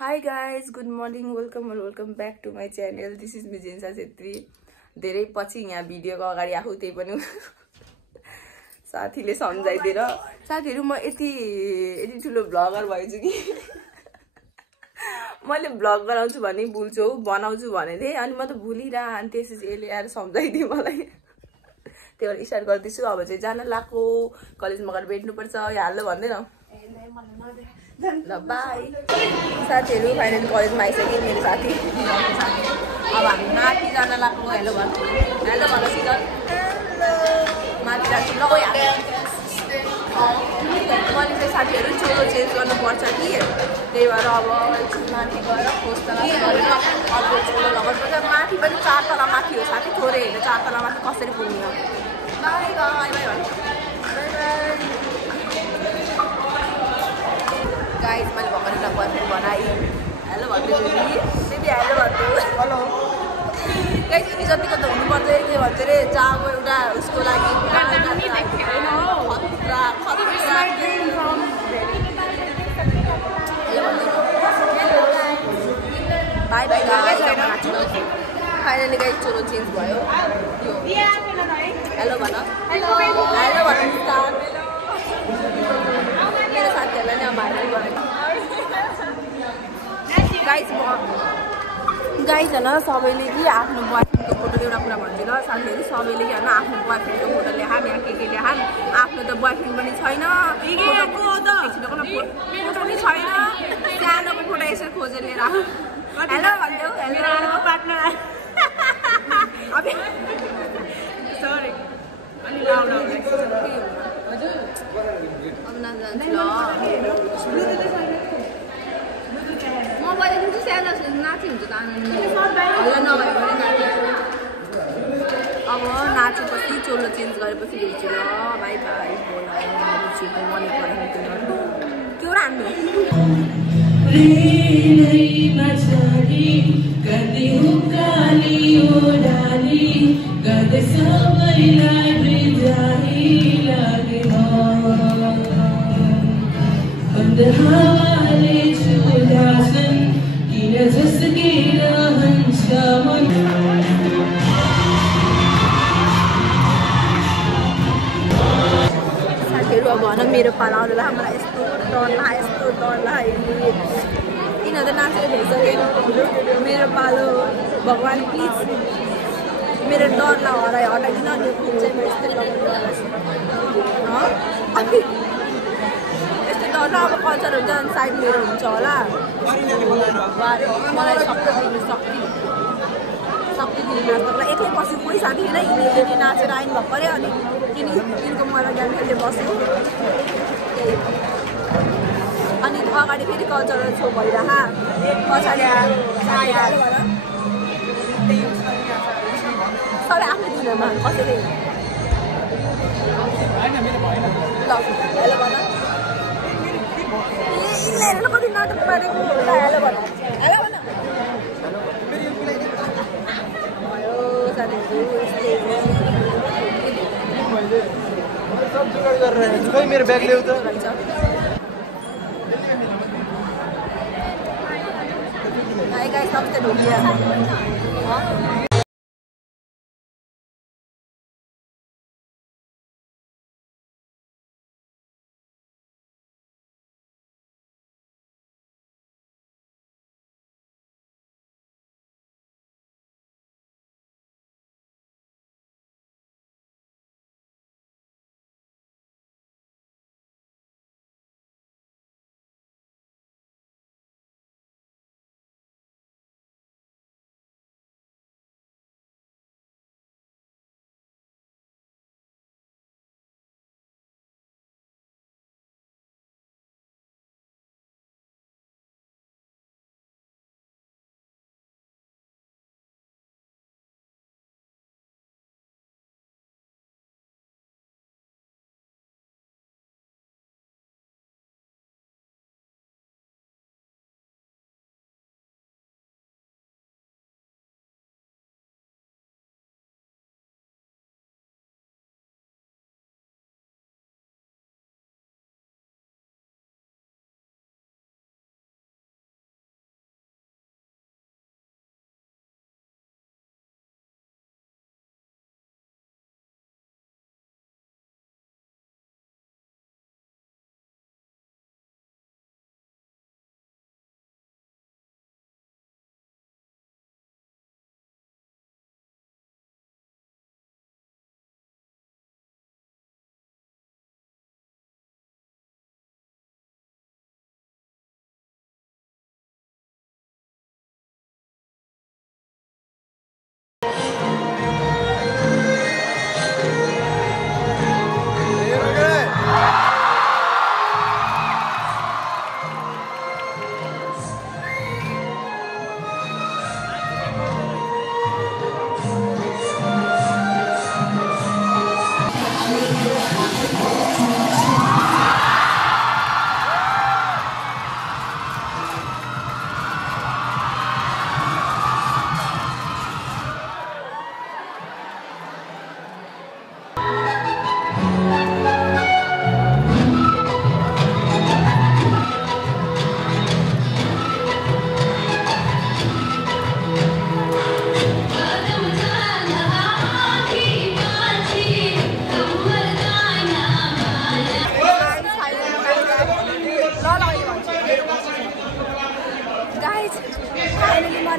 Hi guys, good morning, welcome back to my channel. This is me Jinsa Chhetri. धेरै पछि यहाँ भिडियोको अगाडि आफू त्यही पनि साथीले सम्झाइदिएर साथीहरु म यति ठुलो ब्लगर भएछु कि मैले ब्लग गराउँछु भने भुल्छु बनाउँछु भने थिए अनि म त भुलिरा अनि त्यसपछि यसले आएर सम्झाइदियो मलाई त्यही भएर स्टार्ट गर्दैछु अब चाहिँ जान लाग्को कलेजमा गएर भेट्नु पर्छ यहाँ हाल्नु भन्दैन ल बाइ साथीहरु फाइनली कलेजमा आइसक्यो मेरो साथी अब हामी माथि जान लाग्नु हेलो भन्नु हेलो भन्नु सिधै हेलो माथि जान्छु ल ओइ मैले चाहिँ साथीहरु चोलो चेन्ज गर्नुपर्छ कि त्यही भएर अब माथि गएर खोज्दा गरेर अब चोलो लगाउनुपर्छ माथि पनि 4 तला माथि हो साथी थोरै हैन 4 तला माथि कसरी पुग्ने हो bye bye bye bye guys मैले भर्खर एउटा बयफ्रेन्ड बनाएँ हेलो भन्दै बेबी हेलो भन्छु हेलो गाइस यति जतिको त हुनुपर्छ के भन्छ रे चाबो एउटा उसको लागि bye bye guys finally guys चोलो चेन्ज भयो हेलो भन हेलो हेलो भन मेरो साथीहरुलाई नि अब भाइरल गरेको गाइस हैन सबैले कि आफ्नो बयफ्रेन्डको फोटो एउटा कुरा भन्छु ल साथीहरु सबैले कि हैन आफ्नो बयफ्रेन्डको फोटो ल्याहाम या के ल्याहाम आफ्नो त बयफ्रेन्ड पनि छैन फोटो पनि छैन सानोको फोटो यसरी खोजेर लिएर हेलो भन्देऊ हेलो पार्टनर अबे सरी अनि लाउड हजुर अन्ना जान्छ ल म बजाइदिन्छु सानो नाची हुन्छ त हल्ला नभए पनि नाच्छु अब नाचेपछि चोलो चेन्ज गरेपछि भेट्छु ल बाइ बाइ रुचिको मनी परेन त्यो राम्रो साथीहरु अब भन मेरो पाला आउला मलाई यस्तो डर लाग्यो किनभने नाचेर भइसक्यो मेरो पालो भगवान प्लिज मेरो डरलाई हटाइदिन अनि फुल चाहिँ म यस्तै लगाउँछु यस्तो डर अब कल्चर हुन्छ अनि सायद मेरो हुन्छ होला मलाई शक्ति दिनु नाच्नलाई एक्लै बस्नु कोही साथी नै हिँडी नाचेर आइनु भएको अरे अनि तिनको मलाई ज्ञान खेल्दै बस्यो अनि अगाडि फेरि कल्चरल सो भइरह पछाडि सबै आफ्नै दिनमा कसैले ल हेलो भन यिनीहरूले कति नाटक मारेको हेलो भन हेलो भन भयो साथीहरु मेरो ब्याग ल्याउ त गाइस सबसे ढोलिया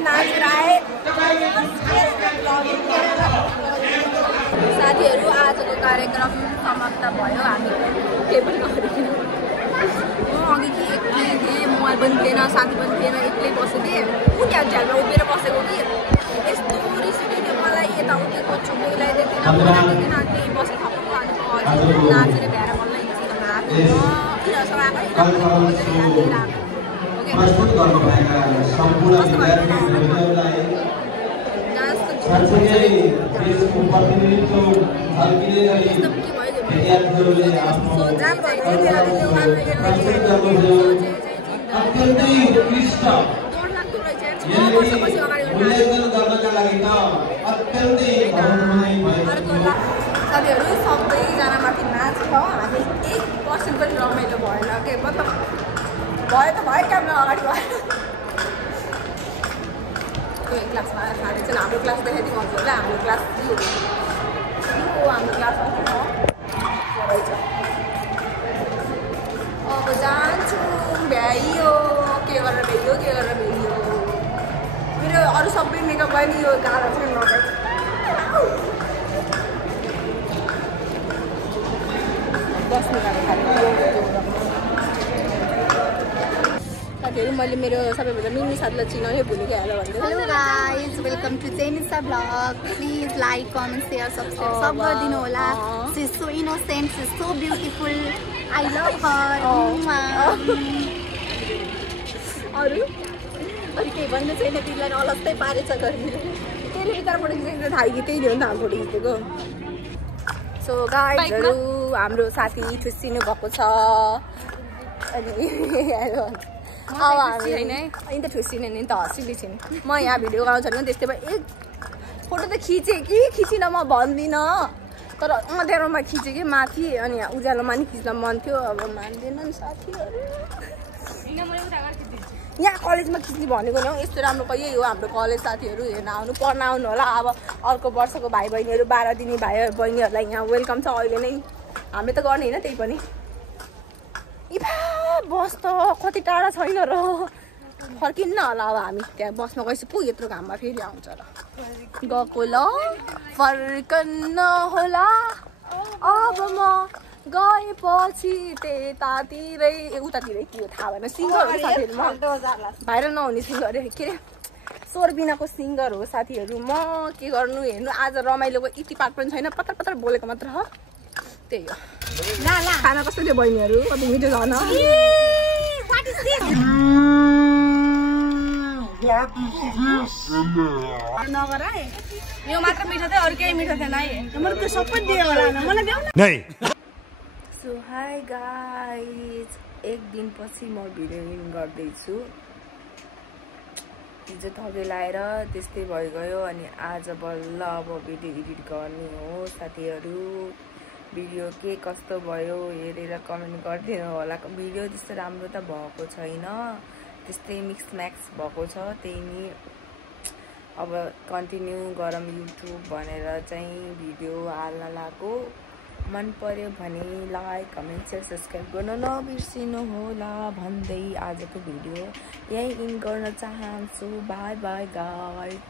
नाचेर आए। साथीहरू आजको कार्यक्रम समाप्त भयो। हामी केही पनि गरेन। म अघि के थिएँ, मोबाइल पनि थिएन, साथी पनि थिएन, एक्लै बसेको थिएँ। कुन यहाँ झ्यालमा उभिएर बसेको कि यस्तो रिस उठ्यो मलाई। यताउति खोज्छु, कोहीलाई देख्दैन, त्यही बसेर थप्पको हाल्नु नाचेर भ्याएर बल्ल हिँड्छु नाच्नु किनसँग आएको प्रस्तुत गर्नुभएका सम्पूर्ण विद्यार्थीहरूलाई साथसाथै देशको प्रतिनिधित्व झल्किने गरी विद्यार्थीहरूले आफ्नो अत्यन्तै उत्कृष्ट मूल्याङ्कन गर्नका लागि त अत्यन्तै साथीहरू सबैजना माथि नाच छ। हामी 1% पनि रमाइलो भएन के मतलब भयो त भयो क्यामेरा अगाडि भयो। क्लासमा खाँदै चाहिँ हाम्रो क्लास देखाइदिउँ हजुरलाई। हाम्रो क्लास हाम्रो क्लास अब जान्छु भ्याइयो के गरेर भ्याइयो मेरो अरू सबै मेकअप भयो नि यो गाह्रो चाहिँ नगर्छ। बस्नु साथीहरू मैले मेरो सबैभन्दा मिल्ने साथीलाई चिनाउनै भुलेको हाल भन्दै। Hello guys, welcome to Jenisa blog. Please like, comment, share, subscribe सब गरिदिनु होला। She is so innocent, she is so beautiful, I love her. अरू केही भन्नु छैन, तिमीलाई अलग्गै पारेछ गरिदिनु। त्यसले बिचराबाट खिचेको थाहा कि त्यही हो नि त हाम्रो फोटो खिचेको। सो गाइजहरू हाम्रो साथी ठुसिनु भएको छ अनि अब हामी होइन त ठुसिने नि त हँसिली छिन्। म यहाँ भिडियो गराउँछ भने त्यस्तै भयो। एक फोटो त खिचेँ कि खिचिनँ म भन्दिनँ, तर अँध्यारोमा खिचेँ कि माथि अनि यहाँ उज्यालोमा नि खिच्न मन थियो। अब मान्दैन नि साथीहरू। यहाँ कलेजमा खिच्ने भनेको नि हौ यस्तो राम्रो यही हो हाम्रो कलेज। साथीहरू हेर्न आउनु पढ्न आउनु होला। अब अर्को वर्षको भाइ बहिनीहरू 12 दिने भाइ बहिनीहरूलाई यहाँ वेलकम छ अहिले नै। हामीले त गर्ने होइन त्यही पनि। इफा बस त कति टाढा छैन र फर्किन्न होला। अब हामी त्यहाँ बसमा गएपछि पो यत्रो घाममा फेरि आउँछ र गएको ल फर्कन्न होला। अब म गएपछि त्यतातिरै उतातिरै के हो थाहा भएन। सिङ्गर हो साथीहरू, म भाइरल नहुने सिङ्गर के अरे स्वर बिनाको सिङ्गर हो साथीहरू। म के गर्नु हेर्नु आज रमाइलोको इतिपात पनि छैन, पत्र पत्र बोलेको मात्र हो। त्यही हो। खाना कस्तो थियो बहिनीहरू? कति मिठो छ न। नगर है यो मात्र मिठो थियो, अरू केही मिठो थिएन है। मैले त्यो सबै दियो होला मलाई देऊ न। सो हाई गाइज, एक दिनपछि म भिडियो एडिट गर्दैछु। हिजो थगे लाएर त्यस्तै भइगयो अनि आज बल्ल अब भिडियो एडिट गर्ने हो। साथीहरू भिडियो के कस्तो भयो हेरेर कमेन्ट गरिदिनु होला। भिडियो त्यस्तो राम्रो त भएको छैन, त्यस्तै मिक्स म्याक्स भएको छ। त्यही नि अब कन्टिन्यू गरौँ युट्युब भनेर चाहिँ भिडियो हाल्न लाग्यो। मन पर्यो भने लाइक, कमेन्ट, सेयर, सब्सक्राइब गर्न नबिर्सिनु होला भन्दै आजको भिडियो यही इन गर्न चाहन्छु। By by guys.